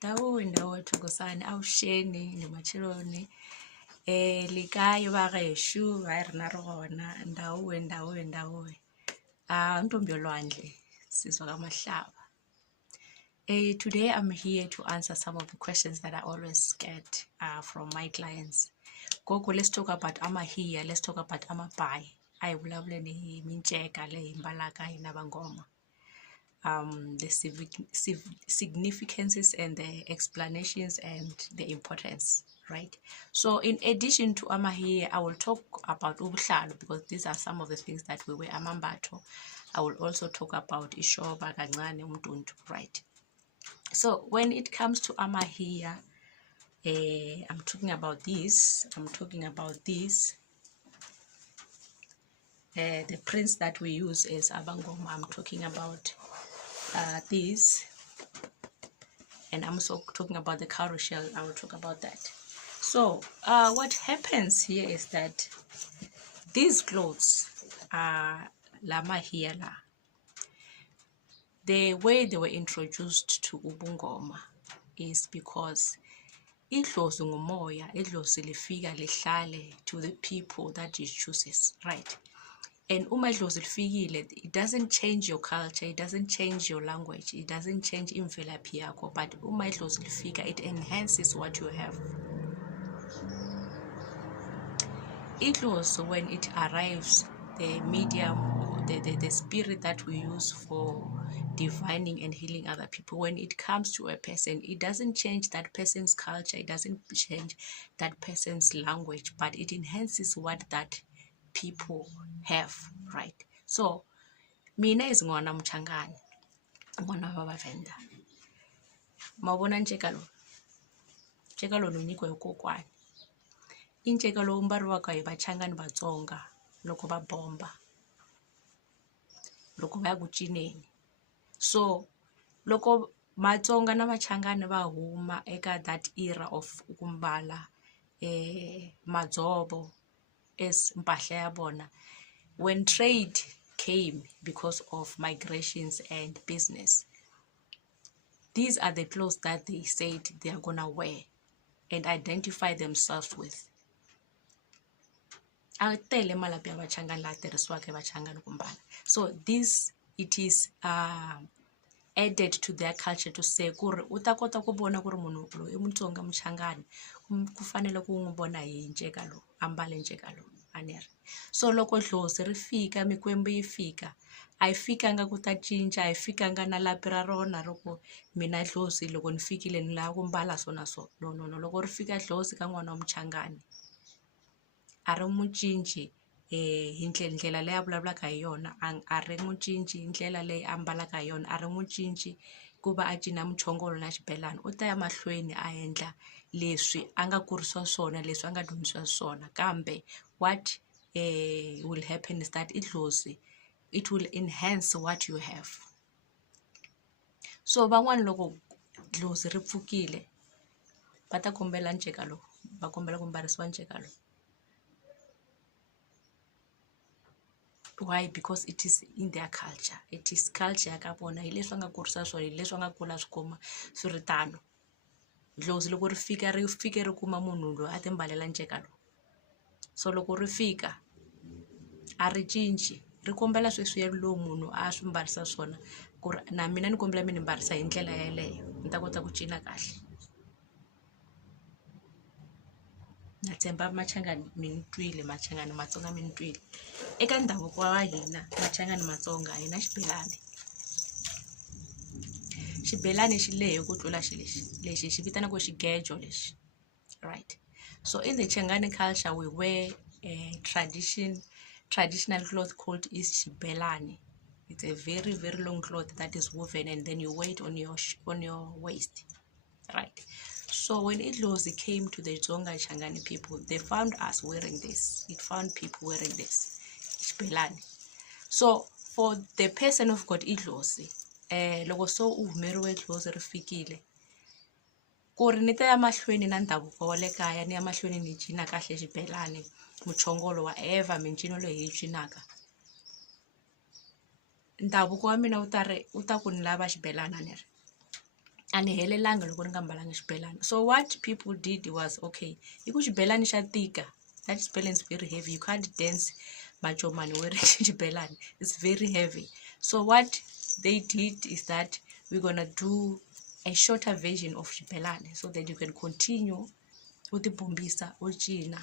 Ndawo Thokozani awusheni ndimacheloni likayo bareshu hayi rina ri gona ndawo ntombi yolwandle sizwe kamahlaba. Today I'm here to answer some of the questions that I always get from my clients. Gogo, let's talk about amahiya, let's talk about amabhayi. Ayi vulavule ni minceka leyi mbalaka hina vangoma. The significances and the explanations and the importance, right? So in addition to amahiya, I will talk about ubuhlalo because these are some of the things that we wear amambatho. I will also talk about ishoba kancane umdundu, right? So when it comes to amahiya, I'm talking about this. The prints that we use is abangoma. I'm talking about this, and I'm also talking about the cowrie shell. I will talk about that. So what happens here is that these clothes are lamahiya la. The way they were introduced to ubungoma is because idlozi ngumoya, idlozi lifika lihlale to the people that it chooses, right? And uma idlozi lifikile, it doesn't change your culture, it doesn't change your language, it doesn't change imvelaphi yakho, but uma idlozi lifika, it enhances what you have. Idlozi, when it arrives, the medium, the spirit that we use for divining and healing other people, when it comes to a person, it doesn't change that person's culture, it doesn't change that person's language, but it enhances what that people have, right? So mina is ngwana mchangani, ngwana wa Venda. Mawona nceka lo unyikwa hikokwani. Inceka lo mbariwaka hi vachangani Vatsonga loko va bomba, loko va ya ku cineni. So loko Matsonga na Vachangani va huma eka that era of kumbala madzovo as mpahla ya bona, when trade came because of migrations and business, these are the clothes that they said they are gonna wear and identify themselves with. So this, it is added to their culture to say kuri uta kota ku bona ku ri munhu loyi I Mutsonga Muchangani ku fanele ku n'wi bona hi nceka lo, ambale nceka lo aneri. So loko dlozi ri fika, mikwembu yi fika, a yi fikanga ku ta cinca, a yi fikanga na lapi ra rona loko mina dlozi loko ni fikile ni lava ku mbala so na so. No, loko ri fika dlozi ka n'wana wa Muchangani a ri n'wi cinci hi ndlela leyi a vulavulaka hi yona, a ri n'wi cinci hi ndlela leyi a mbalaka hi yona, a ri n'wi cinci ku va a cina muchongolo na xibelani. U ta ya mahlweni a endla leswi a nga kurisiwa swona, leswi a nga dyondzisiwa swona, kambe what will happen is that idlozi, it will enhance what you have. So van'wana loko dlozi ri pfukile va ta kombela nceka lo, va kombela ku mbarisiwa nceka lo. Why? Because it is in their culture, it is culture ya ka vona, hi leswi nga kurisa swona, hi leswi nga kula swikoma swi ri tano. Dlozi loko ri fika ri kuma munhu loyi a timbalela nceka lo. So loko ri fika a ri cinci, ri kombela sweswi lo munhu a swi mbarisa swona ku ri na mina ni kombela mi ni mbarisa hi ndlela yeleyo ni ta kota ku cina kahle. Na tshemba Machangani mi ni twile, Machangani Matsonga mi ni twile. Eka ndhavuko wa hina Machangani Matsonga hi na xibelani. Xibelani xi lehe ku tlula lexi xi vitanaka xigejo lexi, right? So in the Changani culture we wear a traditional cloth called is xibelani. It's a very, very long cloth that is woven and then you wear it on your waist, right? So when idlozi came to the Tsonga Changani people, they found us wearing this. It found people wearing this xibelani. So for the person who've got idlozi, loko so u humeriwe idlozi ri fikile, ku ri ni ta ya mahlweni na ndhavuko wa le kaya, ni ya mahlweni ni cina kahle xibelani, muchongolo whatever mincino leyi hi cinaka, ndhavuko wa mina u ta ku ni lava xibelana ni ri anihelelangi loko ni nga mbalanga xibelani. So what people did was, okay, hi ku xibelani xa tika, that xibelani is very heavy, you can't dance machomani wearing xibelani, it's very heavy. So what they did is that we're gonna do a shorter version of xibelani so that you can continue u tibombisa u cina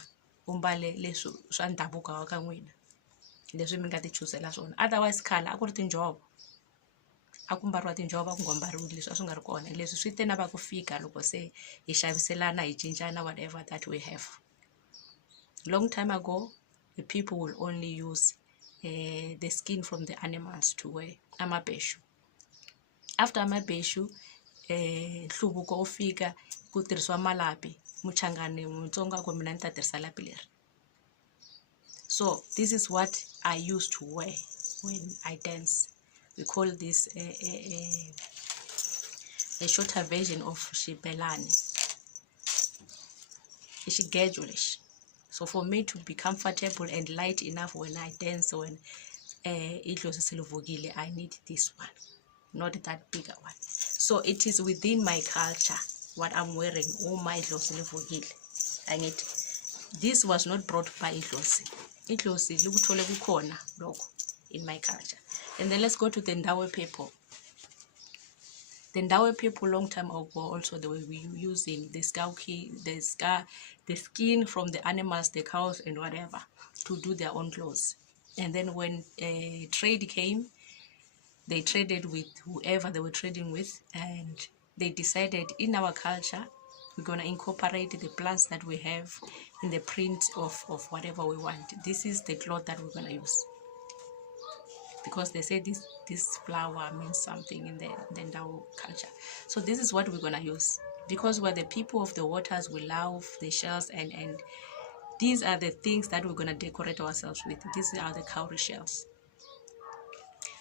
u mbale leswi swa ndhavuko wa ka n'wina leswi mi nga ti chuzela swona. Otherwise khale a ku ri tinjhovo, a ku mbariwa tinjhovo, a ku nga mbariwi leswi a swi nga ri kona. Leswi swi te na va ku fika loko se hi xaviselana hi cincana whatever that we have. Long time ago the people will only use the skin from the animals to wear amabheshu. After amabheshu nhluvuko wu fika ku tirhisiwa malapi. Muchangani Mutsonga ku mina ni ta tirhisa lapi leri. So this is what I used to wear when I dance. We call this a shorter version of xibelani, xigedlo lexi. So for me to be comfortable and light enough when I dance, when idlozi selivukile, I need this one, not that bigger one. So it is within my culture what I'm wearing. My idlozi selivukile. I need. This was not brought by idlozi. Idlozi likuthole kukhona lokho in my culture. And then let's go to the Ndawe people. The Ndawe people long time ago also they were using the the skin from the animals, the cows and whatever, to do their own clothes. And then when trade came, they traded with whoever they were trading with, and they decided in our culture we're going to incorporate the plants that we have in the print of whatever we want. This is the cloth that we're going to use, because they say this flower means something in the Ndau culture. So this is what we're going to use, because we're the people of the waters. We love the shells, and these are the things that we're going to decorate ourselves with. These are the cowrie shells.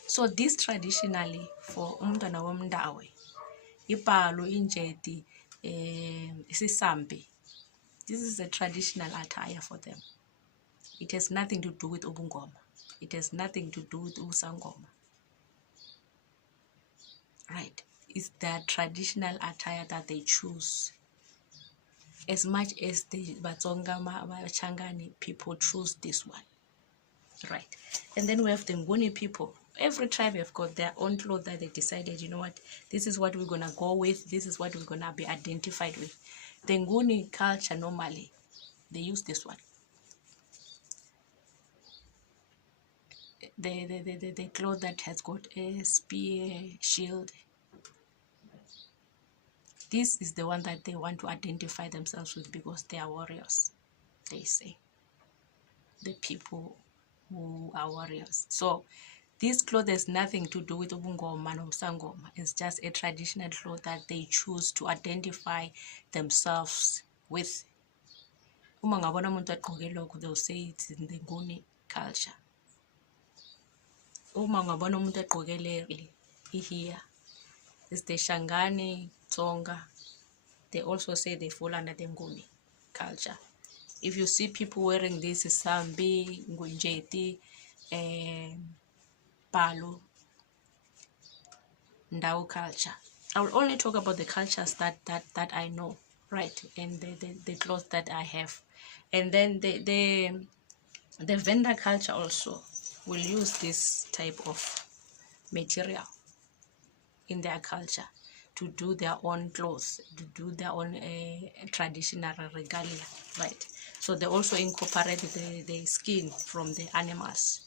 So this traditionally for umntwana womNdawe, ipalo, injeti, isisambi, this is a traditional attire for them. It has nothing to do with ubungoma. It has nothing to do with usangoma. Right? It's their traditional attire that they choose. As much as the Batsonga Changani people choose this one. Right? And then we have the Nguni people. Every tribe have got their own clothes that they decided, you know what, this is what we're going to go with. This is what we're going to be identified with. The Nguni culture, normally, they use this one. The cloth that has got a spear, shield. This is the one that they want to identify themselves with, because they are warriors, they say. The people who are warriors. So this cloth has nothing to do with ubungoma no sangoma. It's just a traditional cloth that they choose to identify themselves with. Uma ngabona umuntu agqoke lokho, they'll say it's in the Nguni culture. Uma ngabona umuntu agqoke leri here, it's the Shangani, Tsonga. They also say they fall under the Nguni culture. If you see people wearing this sambi, ngunjeti, palo, Ndau culture. I will only talk about the cultures that I know, right? And the clothes that I have. And then the Venda culture also will use this type of material in their culture to do their own clothes, to do their own traditional regalia, right? So they also incorporate the skin from the animals,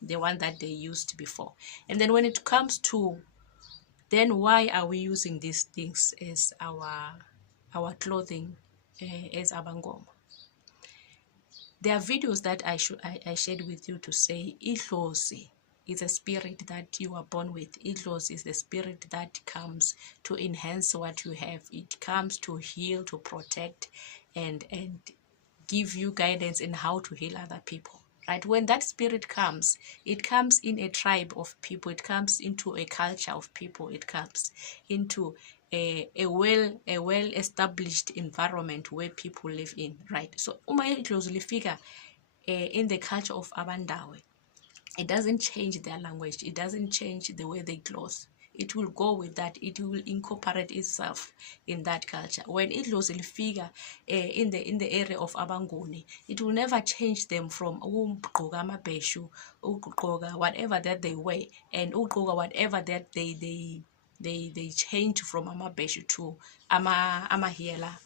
the one that they used before. And then when it comes to, then why are we using these things as our clothing, as abangoma? There are videos that I shared with you to say idlozi is a spirit that you are born with. Idlozi is the spirit that comes to enhance what you have. It comes to heal, to protect, and give you guidance in how to heal other people. Right? When that spirit comes, it comes in a tribe of people. It comes into a culture of people. It comes into a well-established environment where people live in, right? So uma idlozi lifika in the culture of Abandawe, it doesn't change their language. It doesn't change the way they clothe. it will go with that. It will incorporate itself in that culture. When it was figure in the area of Abanguni, it will never change them from whatever that they wear, and whatever that they change from amabeshu to amahiyela.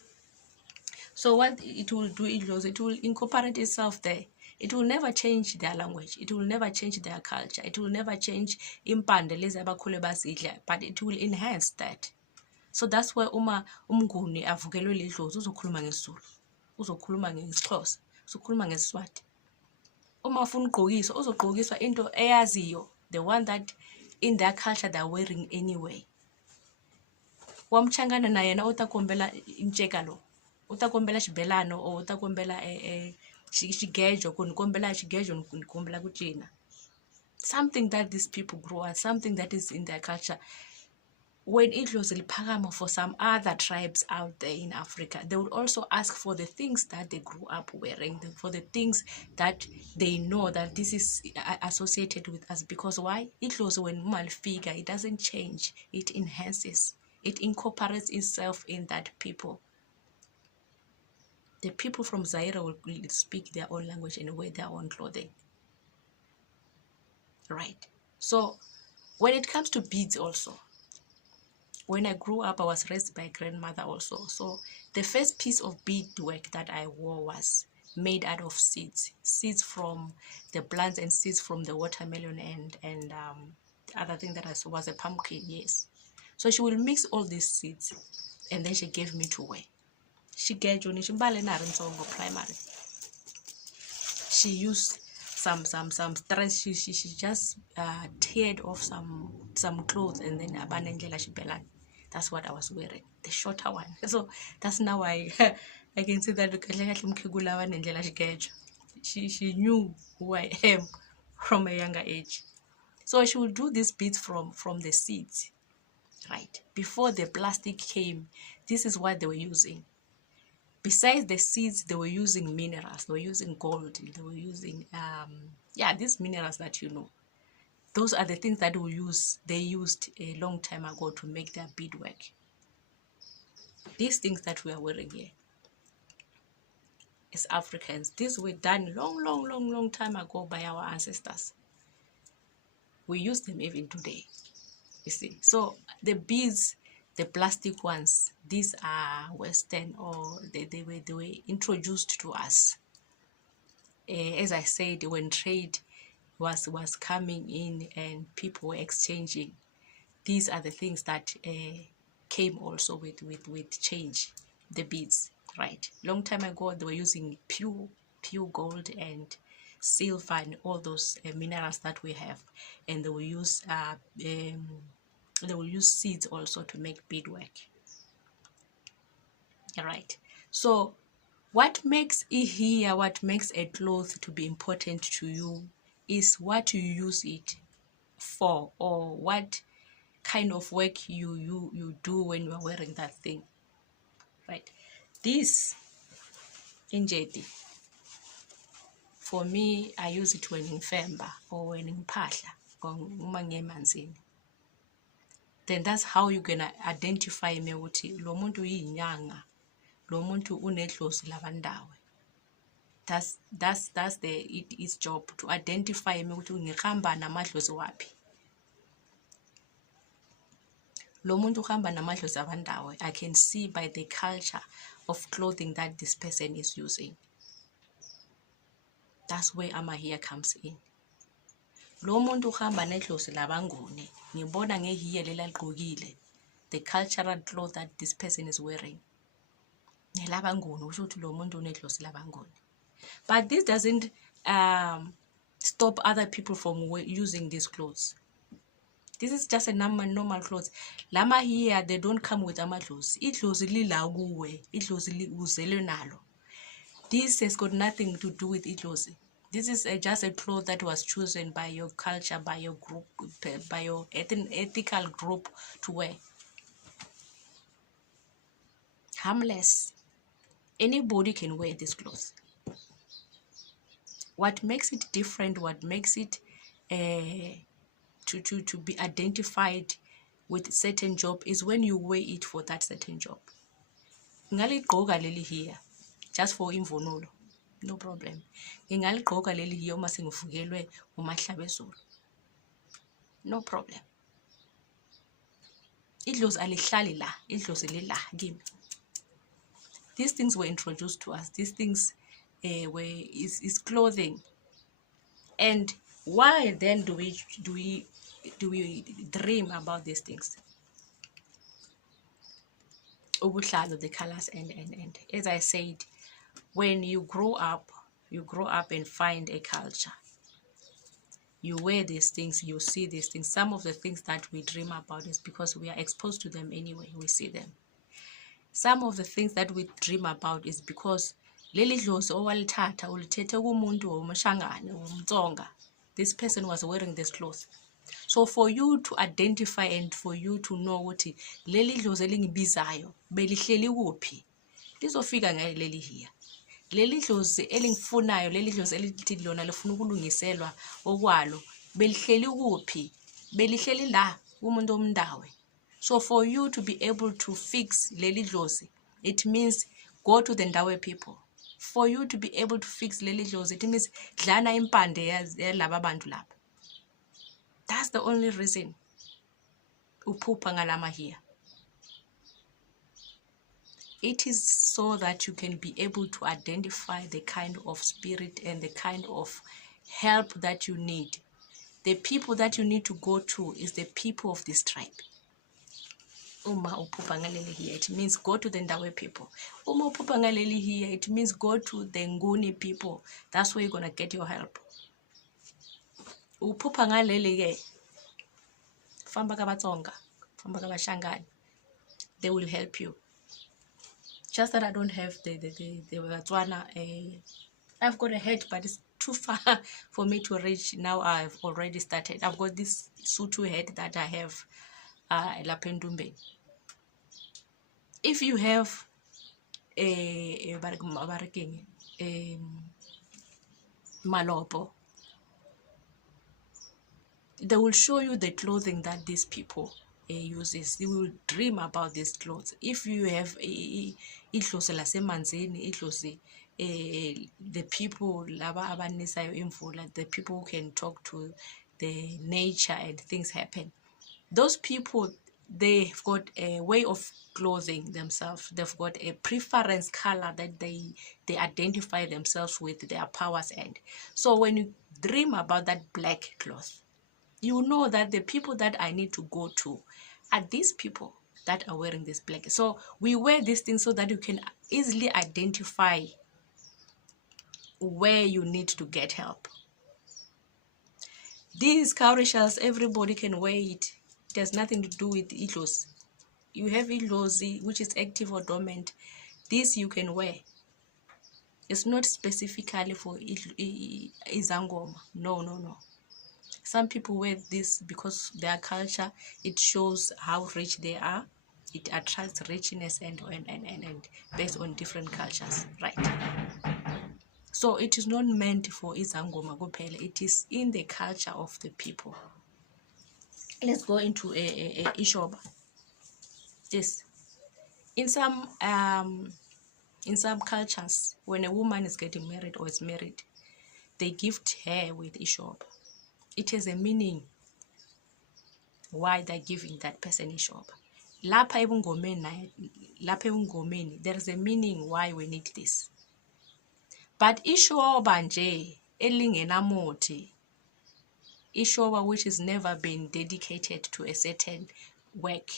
So what it will do, it will incorporate itself there. It will never change their language. It will never change their culture. It will never change impande lezi abakhule basidla, but it will enhance that. So that's why uma umnguni avukelwe lidlozi uzokhuluma ngesizulu, uzokhuluma ngesixhosa, uzokhuluma ngesiswati. Uma ufuna ugqokiswa uzogqokiswa into eyaziyo, the one that in their culture they're wearing anyway. Wamchangana na yena utakombela inceka lo, utakombela xibelano, or utakombela xigejo, ku ni kombela xigejo ni kombela ku cina. Something that these people grow up, something that is in their culture. When it was liphakama for some other tribes out there in Africa, they would also ask for the things that they grew up wearing, for the things that they know that this is associated with us. Because why? It was when malfigure, it doesn't change, it enhances, it incorporates itself in that people. The people from Zaire will speak their own language and wear their own clothing. Right? So when it comes to beads also, when I grew up, I was raised by a grandmother also. So the first piece of beadwork that I wore was made out of seeds. Seeds from the plants and seeds from the watermelon and the other thing that I saw was a pumpkin, yes. So she will mix all these seeds and then she gave me to wear. She gave me primary. She used some stress. She just teared off some clothes and then abanendlela shibelani. That's what I was wearing, the shorter one. So that's now I can see that she knew who I am from a younger age. So she would do these beads from the seeds, right? Before the plastic came, this is what they were using. Besides the seeds, they were using minerals. They were using gold. They were using these minerals that you know. Those are the things that they used a long time ago to make their beadwork. These things that we are wearing here as Africans, these were done long time ago by our ancestors. We use them even today, you see. So the beads, the plastic ones, these are Western, or they were introduced to us. As I said, when trade was coming in and people were exchanging, these are the things that came also with change, the beads, right? Long time ago, they were using pure gold and silver and all those minerals that we have, and they will use seeds also to make beadwork. All right. So what makes what makes a cloth to be important to you is what you use it for, or what kind of work you do when you are wearing that thing, right? This injeti, for me, I use it when in femba or when in phahla or umangemanzini. Then that's how you're gonna identify me ukuthi lo muntu uyinyanga, lo muntu unedlozi labandawe. That's its job, to identify me ukuthi ngihamba namadlozi waphi. Lo muntu uhamba namadlozi abandawe, I can see by the culture of clothing that this person is using. That's where amahiya comes in. Lo muntu uhamba nedlozi labanguni, ngibona ngehiya lela ligqokile, the cultural cloth that this person is wearing. Nelabanguni, usho ukuthi lo muntu unedlozi labanguni. But this doesn't stop other people from using these clothes. This is just a normal clothes. Lama here, they don't come with amadlozi. Idlozi lila kuwe, idlozi li uzele nalo. This has got nothing to do with idlozi. This is just a cloth that was chosen by your culture, by your group, by your ethical group to wear. Harmless. Anybody can wear this clothes. What makes it different, what makes it to be identified with certain job is when you wear it for that certain job. Ngaligqoka leli here just for imvunulo, no problem. Ngingaligqoka leli here uma sengivukelwe umahlabezulu, no problem. Idlozi alihlali la, idlozi lila kimi. These things were introduced to us. These things is clothing. And why then do we dream about these things? Ubuhlalo, the colors, and as I said, when you grow up and find a culture. You wear these things, you see these things. Some of the things that we dream about is because we are exposed to them anyway, we see them. Some of the things that we dream about is because leli dlozi owalithatha ulithethe kumuntu womashangane womtsonga. This person was wearing this clothes. So for you to identify and for you to know ukuthi leli dlozi elingibizayo belihleli kuphi, lizofika ngayo leli here. Leli dlozi elingifunayo, leli dlozi elithi lona lifuna ukulungiselwa okwalo, belihleli kuphi? Belihleli la kumuntu omndawe. So for you to be able to fix leli dlozi, it means go to the Ndawe people. For you to be able to fix leli dlozi, it means dlana impande yalaba bantu laba. That's the only reason uphupha ngalama here. It is so that you can be able to identify the kind of spirit and the kind of help that you need. The people that you need to go to is the people of this tribe. Uma uphupha ngaleli here, it means go to the Ndawe people. Uma uphupha ngaleli here, it means go to the Nguni people. That's where you're going to get your help. Uphupha ngaleli ke, famba kabatsonga, famba kabashangani. They will help you. Just that I don't have the Botswana. I've got a head, but it's too far for me to reach. Now I've already started. I've got this Sotho head that I have Lapendumbe. If you have a Malopo, they will show you the clothing that these people uses. You will dream about these clothes. If you have idlozi lasemanzini, idlozi the people laba abanisayo imvula, the people who can talk to the nature and things happen. Those people, they've got a way of clothing themselves. They've got a preference color that they identify themselves with their powers and. So when you dream about that black cloth, you know that the people that I need to go to are these people that are wearing this black. So we wear these things so that you can easily identify where you need to get help. These cowrie shells, everybody can wear it. It has nothing to do with idlozi. You have idlozi, which is active or dormant. This you can wear. It's not specifically for izangoma. No. Some people wear this because their culture, it shows how rich they are. It attracts richness and based on different cultures, right? So it is not meant for izangoma kuphela. It is in the culture of the people. Let's go into a Ishoba. Yes. In some cultures, when a woman is getting married or is married, they gift her with Ishoba. It has a meaning why they're giving that person Ishoba. Lapha ebungomeni, there is a meaning why we need this. But Ishoba nje elingenamothi, Ishoba which has never been dedicated to a certain work,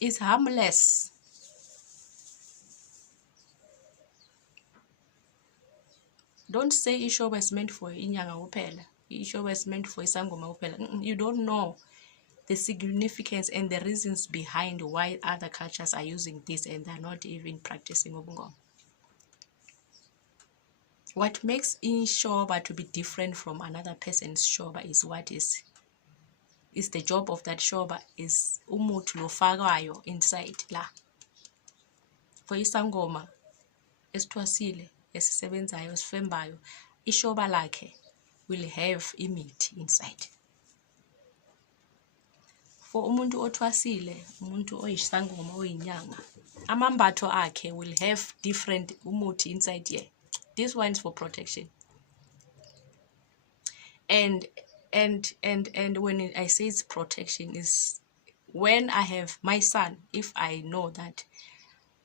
is harmless. Don't say Ishoba is meant for inyanga kuphela. Ishoba is meant for isangoma kuphela. You don't know the significance and the reasons behind why other cultures are using this and they're not even practicing ubungoma. What makes Ishoba to be different from another person's shoba is what is the job of that shoba is umuthi lofakwayo inside la. For isangoma esithwasile esisebenzayo esifembayo, ishoba lakhe will have imithi inside. For umuntu othwasile, umuntu oyisangoma oyinyanga, amambatho akhe will have different umuthi inside here. This one is for protection. And when I say it's protection, is when I have my son, if I know that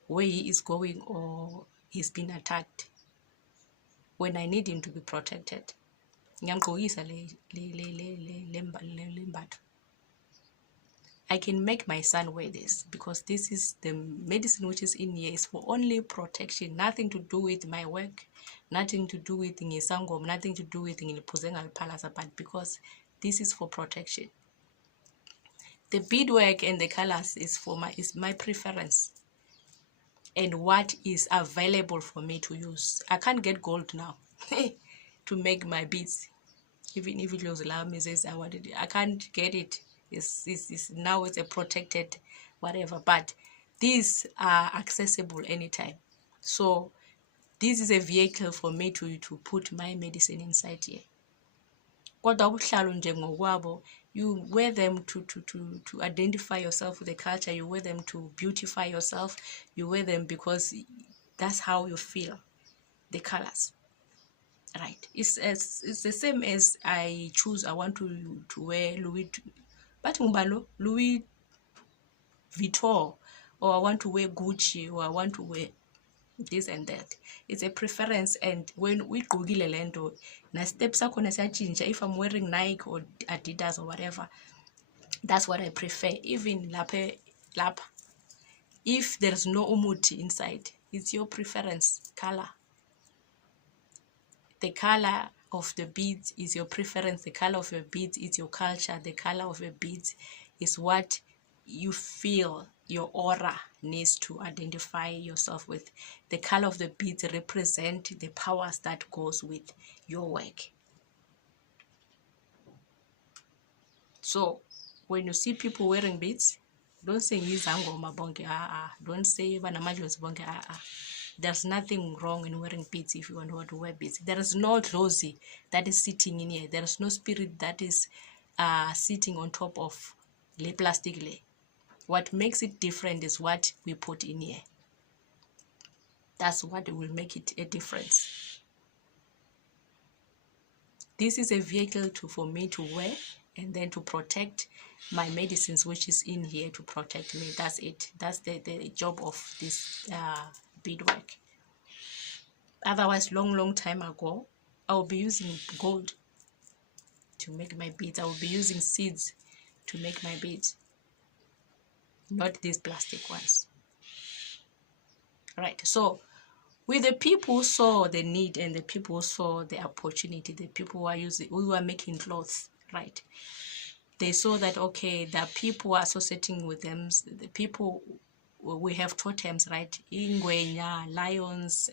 where he is going or he's been attacked, when I need him to be protected, I can make my son wear this, because this is the medicine which is in here is for only protection, nothing to do with my work, nothing to do with ngisangoma, nothing to do with ngiliphuzenga palace, but because this is for protection. The beadwork and the colors is my preference and what is available for me to use. I can't get gold now to make my beads. Even if it was me says I wanted it, I can't get it. It's now it's a protected whatever, but these are accessible anytime. So this is a vehicle for me to put my medicine inside here. You wear them to identify yourself with the culture, you wear them to beautify yourself, you wear them because that's how you feel the colors. Right, it's the same as I want to wear Louis Vuitton, or I want to wear Gucci, or I want to wear this and that. It's a preference, and when we go lento na steps akhona siyachinja. If I'm wearing Nike or Adidas or whatever, that's what I prefer. Even lapha, if there's no umuti inside, it's your preference color. The color of the beads is your preference. The color of your beads is your culture. The color of your beads is what you feel your aura needs to identify yourself with. The color of the beads represent the powers that goes with your work. So when you see people wearing beads, don't say ngizangoma bonke, don't say banamajos bonke, There's nothing wrong in wearing beads if you want to wear beads. There is no clothes that is sitting in here. There is no spirit that is sitting on top of the plastic. What makes it different is what we put in here. That's what will make it a difference. This is a vehicle for me to wear and then to protect my medicines, which is in here to protect me. That's it. That's the job of this beadwork. Otherwise, long time ago, I will be using gold to make my beads. I will be using seeds to make my beads, not these plastic ones. Right. So with the people who saw the need and the people who saw the opportunity, the people who are making clothes, right? They saw that, okay, the people are associating with them, the people, we have totems, right? Ingwenya, lions,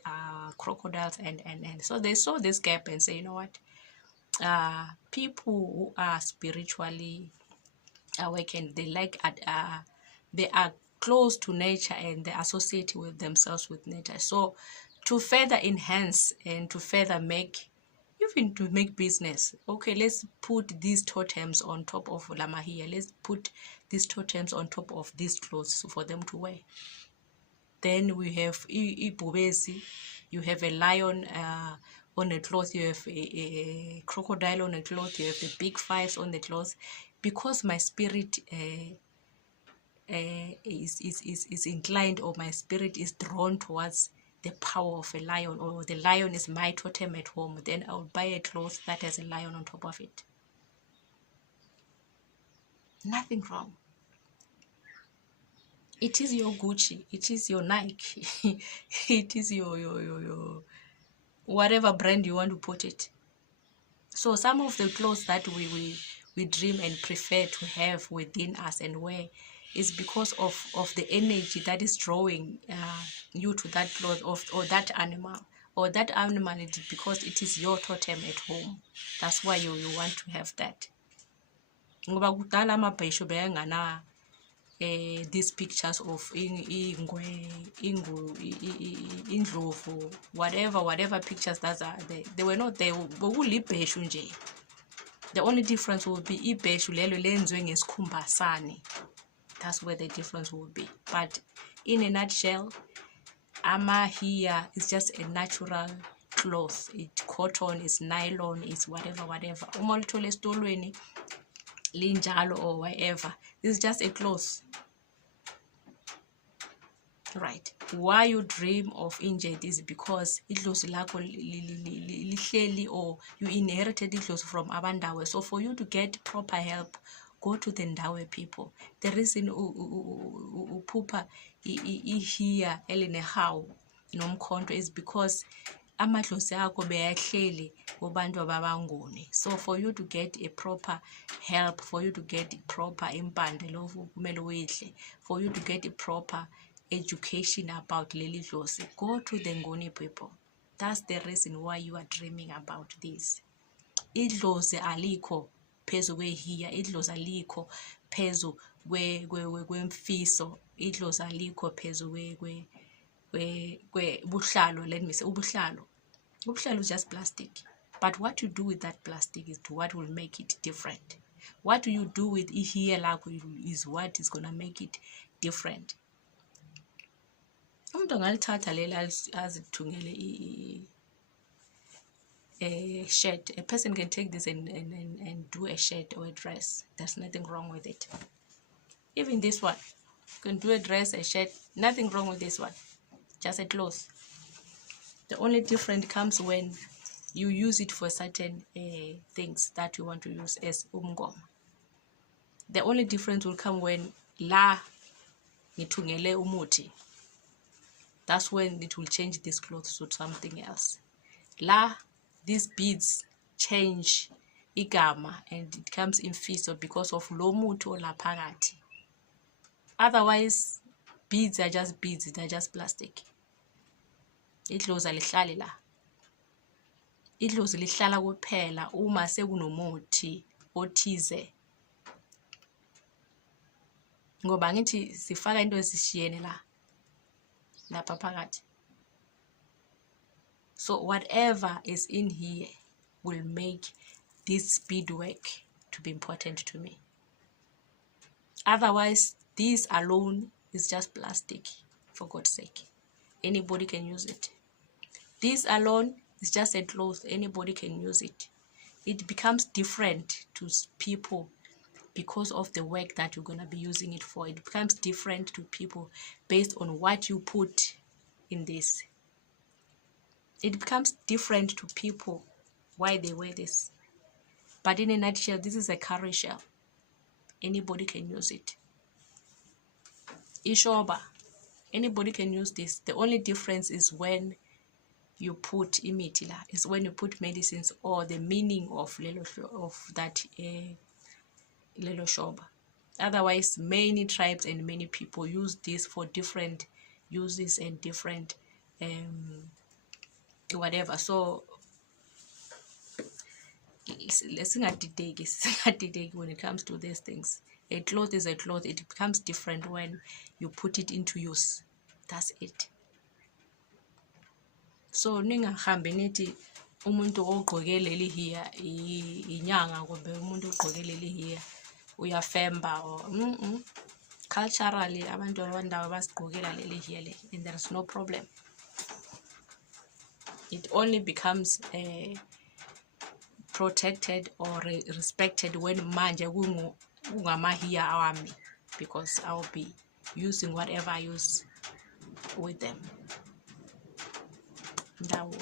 crocodiles, and so they saw this gap and say, you know what? People who are spiritually awakened, they are close to nature and they associate with themselves with nature. So to further enhance and to further make, even to make business, okay, let's put these totems on top of Lamahia. Let's put these totems on top of these clothes for them to wear. Then we have Ibubesi, you have a lion on the cloth, you have a crocodile on the cloth, you have the big fives on the cloth. Because my spirit is inclined, or my spirit is drawn towards the power of a lion, or the lion is my totem at home, then I will buy a cloth that has a lion on top of it. Nothing wrong. It is your Gucci, it is your Nike, it is your whatever brand you want to put it. So some of the clothes that we dream and prefer to have within us and wear is because of the energy that is drawing you to that cloth or that animal. Or that animal, it is because it is your totem at home. That's why you want to have that. These pictures of Indlovu, whatever pictures that are there, they were not there. The only difference will be ibheshu lelo lenziwe ngesikhumba sani. That's where the difference will be. But in a nutshell, amahiya is just a natural cloth. It's cotton, it's nylon, it's whatever. Uma ulithole esitolweni linjalo or whatever, it's just a cloth. Right. Why you dream of injured is because idlozi lakho lihleli, or you inherited idlozi from abandawe. So for you to get proper help, go to the Ndawe people. The reason uphupa ihiya elinehawu nomkhonto is because amadlozi akho beyahleli kubantu ababanguni. So for you to get a proper help, for you to get proper impande lovu kumele uyidle, for you to get a proper education about leli dlozi, go to the Nguni people. That's the reason why you are dreaming about this. Idlozi alikho phezu kwehiya, idlozi alikho phezu kwemfiso, idlozi alikho phezu buhlalo. Let me say ubuhlalo is just plastic, but what you do with that plastic is what will make it different. What do you do with ihiya lakho is what is gonna make it different. Umuntu angalithatha lela azithungele a shirt. A person can take this and do a shirt or a dress. There's nothing wrong with it. Even this one, you can do a dress, a shirt, nothing wrong with this one. Just a cloth. The only difference comes when you use it for certain things that you want to use as umngoma. The only difference will come when la ngithungele umuthi. That's when it will change this cloth to something else. La, these beads change igama and it comes imfiso because of lo muthi olaphakathi. Otherwise, beads are just beads, they're just plastic. Idlozi alihlali la. Idlozi lihlala kuphela uma sekunomuthi othize. Ngoba ngithi sifaka into ezishiyene la. Lapha phakathi. So whatever is in here will make this beadwork to be important to me. Otherwise, this alone is just plastic, for God's sake. Anybody can use it. This alone is just a cloth. Anybody can use it. It becomes different to people because of the work that you're going to be using it for. It becomes different to people based on what you put in this. It becomes different to people why they wear this. But in a nutshell, this is a curry shell. Anybody can use it. Ishoba, anybody can use this. The only difference is when you put imitila, is when you put medicines or the meaning of that lelo shoba. Otherwise, many tribes and many people use this for different uses and different whatever. So let's not detect when it comes to these things. A cloth is a cloth. It becomes different when you put it into use. That's it. So ningahambe nithi umuntu ogqoke leli hiya inyanga kumbe umuntu ogqoke leli hiya uyafemba or culturally abantu abandawo basigqokela leli hiya le, and there's no problem. It only becomes protected or respected when manje ungamahiya awami, because I'll be using whatever I use with them. That way.